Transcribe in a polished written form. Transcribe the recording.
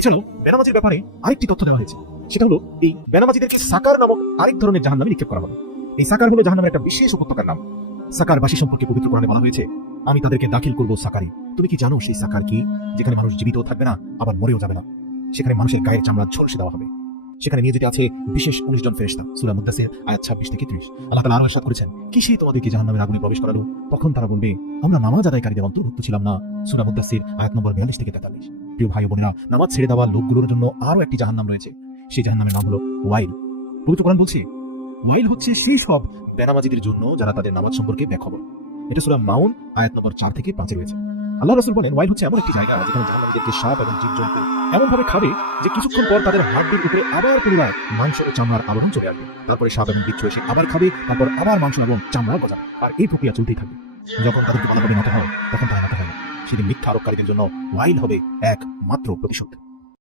এছাড়াও বেনামাজির ব্যাপারে আরেকটি তথ্য দেওয়া হয়েছে, সেটা হলো এই বেনামাজিদেরকে সাকার নামক আরেক ধরনের জাহান্নামে নিক্ষেপ করা হবে। এই সাকার হলো জাহান্নামের একটা বিশেষ উপত্যকার নাম। সাকারবাসী সম্পর্কে পবিত্র কোরআনে বলা হয়েছে, আমি তাদেরকে দাখিল করবো সাকারে। তুমি কি জানো সেই সাকার কি? যেখানে মানুষ জীবিতও থাকবে না, আবার মরেও যাবে না। সেখানে মানুষের গায়ের চামড়া ঝলসে দেওয়া হবে। সেখানে নিয়ে যেতে আছে বিশেষ 19 জন ফেরেশতা। সূরা মুদ্দাসির আয়াত 26 থেকে 30। আল্লাহ তাআলা আরো ইরশাদ করেছেন, কিসে তোমাদেরকে জাহান্নামের আগুনে প্রবেশ করালো? তখন তারা বলবে, আমরা নামাজ আদায়কারীদের অন্তর্ভুক্ত ছিলাম না। সূরা মুদ্দাসির আয়াত নম্বর 42 থেকে 43। প্রিয় ভাই ও বোনেরা, নামাজ ছেড়ে দেওয়া লোকগুলোর জন্য আরো একটি জাহান্নাম রয়েছে। সেই জাহান্নামের নাম হলো ওয়াইল। পবিত্র কোরআন বলছে, ওয়াইল হচ্ছে সেই সব বেনামাজিদের জন্য যারা তাদের নামাজ সম্পর্কে বেখবর। এটা সূরা মাউন আয়াত নম্বর 4 থেকে 5 রয়েছে। আল্লাহ রাসূল বলেন, ওয়াইল হচ্ছে এমন একটি জায়গা যেখানে জাহান্নামীদেরকে সাপ এবং জীবজন্তু এমন ভাবে খাবে যে কিছুক্ষণ পর তাদের হাড়ের উপরে আবার পুনরায় মাংস ও চামড়ার আবরণ চলে আসবে। তারপরে সাপ এবং বিচ্ছু এসে আবার খাবে, তারপর আবার মাংস এবং চামড়া গজাবে। আর এই প্রক্রিয়া চলতেই থাকবে। যখন তাদেরকে ভালোভাবে নাতে হয় তখন তারা নাতে হয়। সেদিন মিথ্যা আরোপকারীদের জন্য ওয়াইল হবে এক মাত্র প্রতিশোধ।